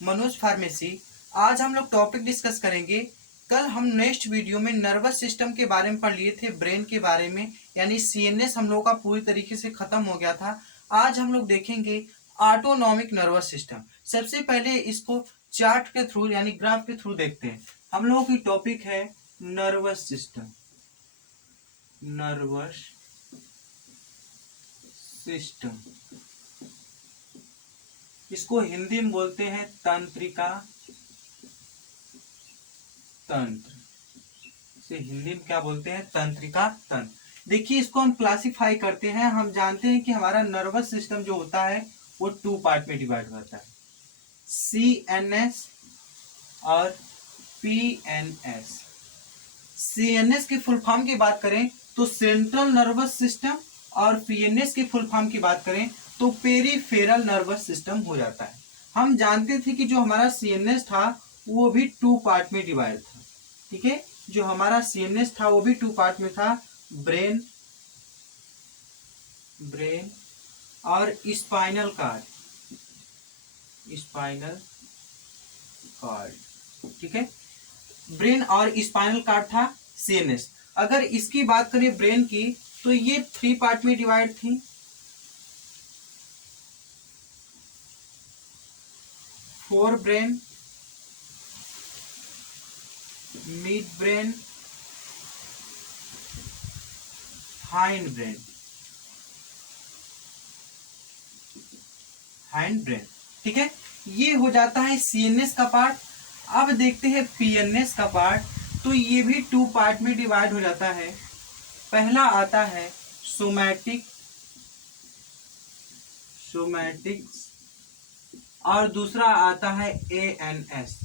Manoj pharmacy. आज हम लोग टॉपिक डिस्कस करेंगे। कल हम नेक्स्ट वीडियो में नर्वस सिस्टम के बारे में पढ़ लिए थे, ब्रेन के बारे में, यानी सीएनएस हम लोग का पूरी तरीके से खत्म हो गया था। आज हम लोग देखेंगे ऑटोनॉमिक नर्वस सिस्टम। सबसे पहले इसको चार्ट के थ्रू यानी ग्राफ के थ्रू देखते हैं। हम लोगों की टॉपिक है नर्वस सिस्टम। नर्वस सिस्टम, इसको हिंदी में बोलते हैं तंत्रिका तंत्र। इसे हिंदी में क्या बोलते हैं? तंत्रिका तंत्र। देखिए, इसको हम क्लासिफाई करते हैं। हम जानते हैं कि हमारा नर्वस सिस्टम जो होता है वो टू पार्ट में डिवाइड होता है, सीएनएस और पीएनएस। सीएनएस के फुल फॉर्म की बात करें तो सेंट्रल नर्वस सिस्टम, और पीएनएस के फुल फॉर्म की बात करें तो पेरिफेरल नर्वस सिस्टम हो जाता है। हम जानते थे कि जो हमारा सीएनएस था वो भी टू पार्ट में डिवाइड था। ठीक है, जो हमारा सीएनएस था वो भी टू पार्ट में था, ब्रेन और स्पाइनल कार्ड। ठीक है, ब्रेन और स्पाइनल कार्ड था सीएनएस। अगर इसकी बात करें ब्रेन की तो ये थ्री पार्ट में डिवाइड थी, fore brain, mid brain, hind brain. ठीक है, ये हो जाता है सीएनएस का पार्ट। अब देखते हैं पीएनएस का पार्ट। तो ये भी टू पार्ट में डिवाइड हो जाता है। पहला आता है सोमैटिक्स और दूसरा आता है एएनएस।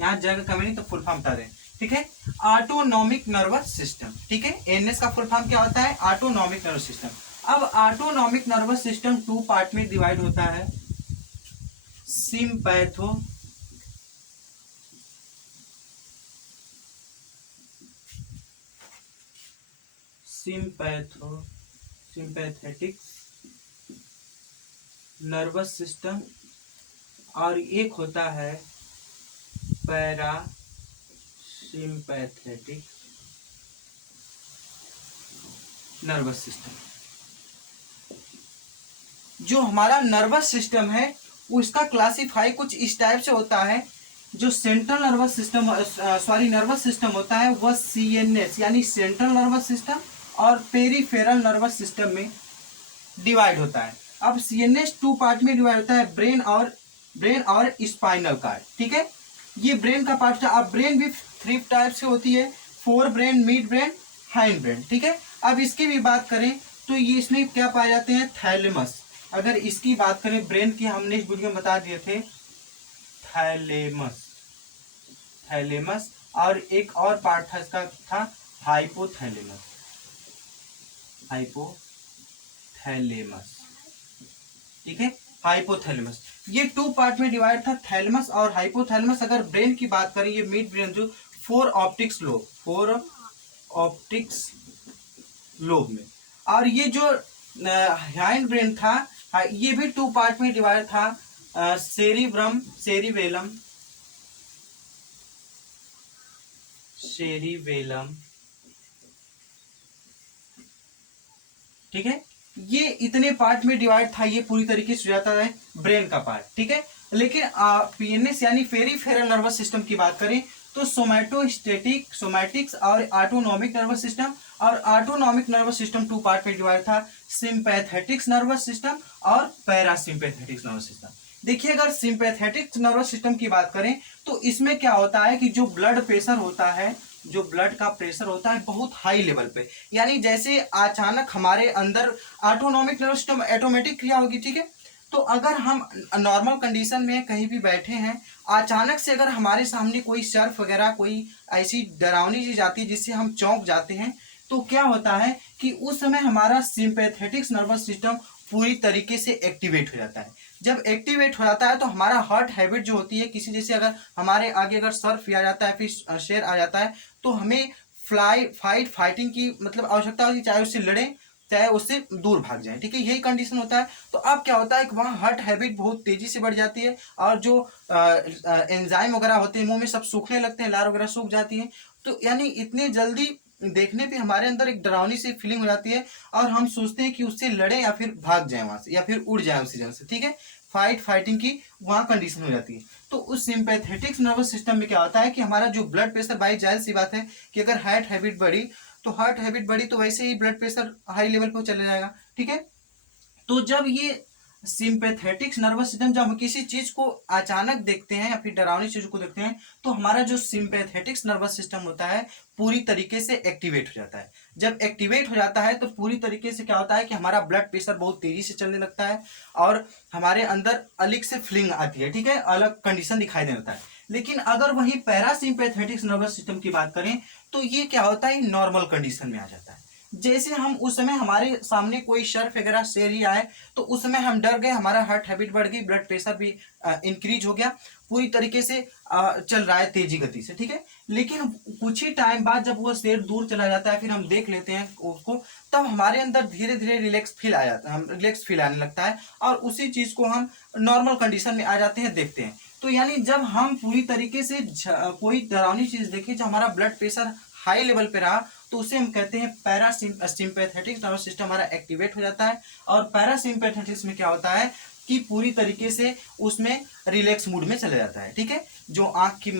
यहाँ जगह कमी नहीं तो फुल फॉर्म बता दें। ठीक है, ऑटोनॉमिक नर्वस सिस्टम। ठीक है, एएनएस का फुल फॉर्म क्या होता है? Autonomic nervous system. अब autonomic nervous system two part में डिवाइड होता है, सिंपैथेटिक नर्वस सिस्टम, और एक होता है पैरासिम्पैथेटिक नर्वस सिस्टम। जो हमारा नर्वस सिस्टम है उसका क्लासिफाई कुछ इस टाइप से होता है। जो सेंट्रल नर्वस सिस्टम होता है वह सीएनएस यानी सेंट्रल नर्वस सिस्टम और पेरिफेरल नर्वस सिस्टम में डिवाइड होता है। अब सीएनएस टू पार्ट में डिवाइड होता है, ब्रेन और स्पाइनल कार्ड। ठीक है, ये ब्रेन का पार्ट था। अब ब्रेन भी थ्री टाइप से होती है, fore brain, mid brain, hind brain. ठीक है, अब इसकी भी बात करें तो ये इसमें क्या पाए जाते हैं? थैलेमस। अगर इसकी बात करें ब्रेन की, हमने इस वीडियो में बता दिए थे थैलेमस, और एक और पार्ट था इसका था हाइपोथैलेमस। ठीक है, हाइपोथैलेमस। ये टू पार्ट में डिवाइड था, थैलेमस और हाइपोथैलेमस। अगर ब्रेन की बात करें, ये मिड ब्रेन जो फोर ऑप्टिक्स लोब में, और ये जो हाइंड ब्रेन था ये भी टू पार्ट में डिवाइड था, सेरिबेलम। ठीक है, ये इतने पार्ट में डिवाइड था। ये पूरी तरीके से जाता है ब्रेन का पार्ट। ठीक है, लेकिन पीएनएस यानी पेरिफेरल नर्वस सिस्टम की बात करें तो सोमैटिक्स और ऑटोनॉमिक नर्वस सिस्टम, और autonomic nervous system two part में डिवाइड था, सिंपैथेटिक्स नर्वस सिस्टम और पैरासिम्पैथेटिक्स नर्वस सिस्टम। देखिए, अगर सिंपैथेटिक नर्वस सिस्टम की बात करें तो इसमें क्या होता है कि जो ब्लड का प्रेशर होता है बहुत हाई लेवल पे, यानी जैसे अचानक हमारे अंदर ऑटोनॉमिक नर्वस सिस्टम ऑटोमेटिक क्रिया होगी। ठीक है, तो अगर हम नॉर्मल कंडीशन में कहीं भी बैठे हैं, अचानक से अगर हमारे सामने कोई सर्फ वगैरह कोई ऐसी डरावनी चीज आती है जिससे हम चौंक जाते हैं, तो क्या होता है कि उस समय हमारा सिंपैथेटिक नर्वस सिस्टम पूरी तरीके से एक्टिवेट हो जाता है। जब एक्टिवेट हो जाता है तो हमारा हार्ट हैबिट जो होती है, किसी जैसे अगर हमारे आगे अगर सर्फ आ जाता है, फिर शेर आ जाता है, तो हमें फाइटिंग की मतलब आवश्यकता होती है, चाहे उससे लड़ें चाहे उससे दूर भाग जाए, ठीक है, यही कंडीशन होता है। तो अब क्या होता है कि वहाँ हार्ट हैबिट बहुत तेजी से बढ़ जाती है और जो एंजाइम वगैरह होते हैं मुंह में सब सूखने लगते हैं, लार वगैरह सूख जाती है। तो यानी इतने जल्दी देखने पे हमारे अंदर एक डरावनी सी फीलिंग हो जाती है और हम सोचते हैं कि उससे लड़े या फिर भाग जाए वहां से या फिर उड़ जाए उसी जगह से, ठीक है, फाइटिंग की वहां कंडीशन हो जाती है। तो उस सिंपैथेटिक नर्वस सिस्टम में क्या होता है कि हमारा जो ब्लड प्रेशर, भाई जाहिर सी बात है कि अगर हार्ट हैबिट बढ़ी तो वैसे ही ब्लड प्रेशर हाई लेवल पर चले जाएगा, ठीक है। तो जब ये सिंपैथेटिक नर्वस सिस्टम, जब हम किसी चीज को अचानक देखते हैं या फिर डरावनी चीज को देखते हैं तो हमारा जो सिंपैथेटिक नर्वस सिस्टम होता है पूरी तरीके से एक्टिवेट हो जाता है। जब एक्टिवेट हो जाता है तो पूरी तरीके से क्या होता है कि हमारा ब्लड प्रेशर बहुत तेजी से चलने लगता है और हमारे अंदर अलग से फीलिंग आती है, ठीक है, अलग कंडीशन दिखाई देने लगता है। लेकिन अगर वही पैरासिम्पैथेटिक नर्वस सिस्टम की बात करें तो ये क्या होता है, नॉर्मल कंडीशन में आ जाता है। जैसे हम उस समय हमारे सामने कोई शर्फ वगैरह शेर ही आए तो उस समय हम डर गए, हमारा हार्ट हैबिट बढ़ गई, ब्लड प्रेशर भी इंक्रीज हो गया, पूरी तरीके से चल रहा है तेजी गति से, ठीक है। लेकिन कुछ ही टाइम बाद जब वो शेर दूर चला जाता है फिर हम देख लेते हैं उसको, तब हमारे अंदर धीरे धीरे रिलैक्स फील आ जाता है, हम रिलैक्स फील आने लगता है और उसी चीज को हम नॉर्मल कंडीशन में आ जाते हैं, देखते हैं। तो यानी जब हम पूरी तरीके से कोई डरावनी चीज देखें, जब हमारा ब्लड प्रेशर हाई लेवल पे रहा तो उसे हम कहते हैं पैरासिम्पैथेटिक नर्वस सिस्टम हमारा एक्टिवेट हो जाता है। और पैरासिम्पैथेटिक्स में क्या होता है कि पूरी तरीके से उसमें रिलैक्स मूड में चला जाता है, ठीक है। जो आंख की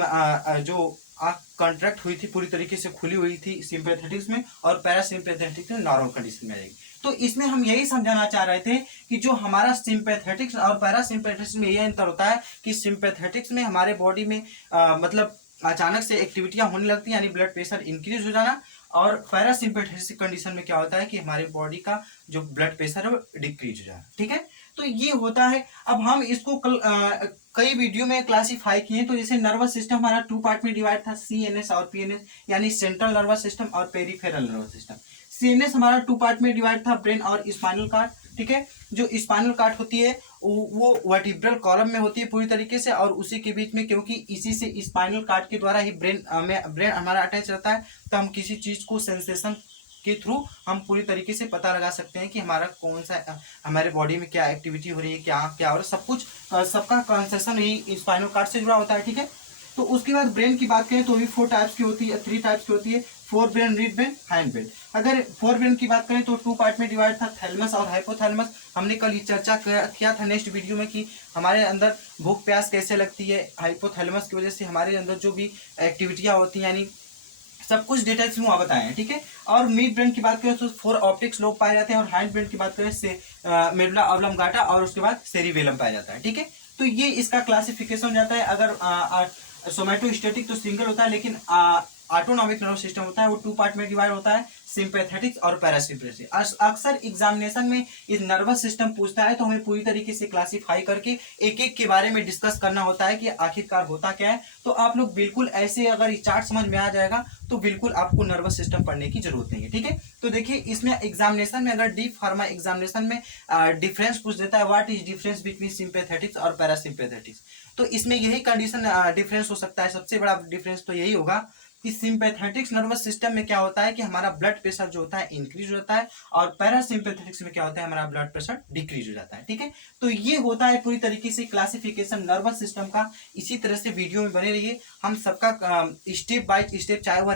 जो आंख कॉन्ट्रैक्ट हुई थी पूरी तरीके से खुली हुई थी सिंपैथेटिक्स में, और पैरासिम्पैथेटिक्स में नॉर्मल कंडीशन में आएगी। तो इसमें हम यही समझाना चाह रहे थे कि जो हमारा सिंपैथेटिक्स और पैरासिम्पैथेटिक्स में यह अंतर होता है कि सिंपैथेटिक्स में हमारे बॉडी में मतलब अचानक से एक्टिविटियां होने लगती है, यानी ब्लड प्रेशर इंक्रीज हो जाना। और पैरासिम्पैथेटिक कंडीशन में क्या होता है कि हमारे बॉडी का जो ब्लड प्रेशर है वो डिक्रीज हो जाना, ठीक है। तो ये होता है। अब हम इसको कई वीडियो में क्लासीफाई किए। तो जैसे नर्वस सिस्टम हमारा 2 पार्ट में डिवाइड था, सीएनएस और पीएनएस, यानी सेंट्रल नर्वस सिस्टम और पेरिफेरल नर्वस सिस्टम। सीएनएस हमारा 2 पार्ट में डिवाइड था, ब्रेन और स्पाइनल कार्ड, ठीक है। जो स्पाइनल कार्ड होती है वो वर्टिब्रल कॉलम में होती है पूरी तरीके से, और उसी के बीच में, क्योंकि इसी से स्पाइनल कार्ड के द्वारा ही ब्रेन हमारा अटैच रहता है, तो हम किसी चीज को सेंसेशन के थ्रू हम पूरी तरीके से पता लगा सकते हैं कि हमारा कौन सा हमारे बॉडी में क्या एक्टिविटी हो रही है, क्या क्या हो रहा है, सब कुछ सबका कंसेशन ही स्पाइनल कार्ड से जुड़ा होता है, ठीक है। तो उसके बाद ब्रेन की बात करें तो भी 4 टाइप्स की होती है, 3 टाइप्स की होती है, fore brain, mid brain, hind brain. अगर फोर ब्रेन की बात करें तो 2 पार्ट में डिवाइड था, थैलेमस और हाइपोथैलेमस। हमने कल ये चर्चा किया था नेक्स्ट वीडियो में कि हमारे अंदर भूख प्यास कैसे लगती है, हाइपोथैलेमस की वजह से हमारे अंदर जो भी एक्टिविटियां होती हैं, यानी सब कुछ डिटेल्स में वहाँ बताए हैं, ठीक है। और मिड ब्रेन की बात करें तो 4 ऑप्टिक्स लोब पाए जाते हैं, और हाइंड ब्रेन की बात करें से मेडुला ऑब्लोंगाटा और उसके बाद सेरिबेलम पाया जाता है, ठीक है। तो ये इसका क्लासिफिकेशन हो जाता है। अगर सोमैटोस्टैटिक तो सिंगल होता है, लेकिन ऑटोनॉमिक नर्वस सिस्टम होता है वो 2 पार्ट में डिवाइड होता है, सिंपैथेटिक और पैरासिम्पैथेटिक। अक्सर एग्जामिनेशन में इस नर्वस सिस्टम पूछता है तो हमें पूरी तरीके से क्लासिफाई करके एक एक के बारे में डिस्कस करना होता है कि आखिरकार होता क्या है। तो आप लोग बिल्कुल ऐसे अगर ये चार्ट समझ में आ जाएगा तो बिल्कुल आपको नर्वस सिस्टम पढ़ने की जरूरत नहीं है, ठीक है। तो देखिए इसमें एग्जामिनेशन में अगर डी फार्मा एग्जामिनेशन में डिफरेंस पूछ देता है, व्हाट इज डिफरेंस बिटवीन सिंपैथेटिक्स और पैरासिम्पैथेटिक्स, तो इसमें यही कंडीशन डिफरेंस हो सकता है। सबसे बड़ा डिफरेंस तो यही होगा कि सिंपैथेटिक्स नर्वस सिस्टम में क्या होता है कि हमारा ब्लड प्रेशर जो होता है इंक्रीज हो जाता है, और पैरासिम्पैथेटिक्स में क्या होता है हमारा ब्लड प्रेशर डिक्रीज हो जाता है, ठीक है। तो ये होता है पूरी तरीके से क्लासिफिकेशन नर्वस सिस्टम का। इसी तरह से वीडियो में बने रहिए, हम सबका स्टेप बाय स्टेप, चाहे वह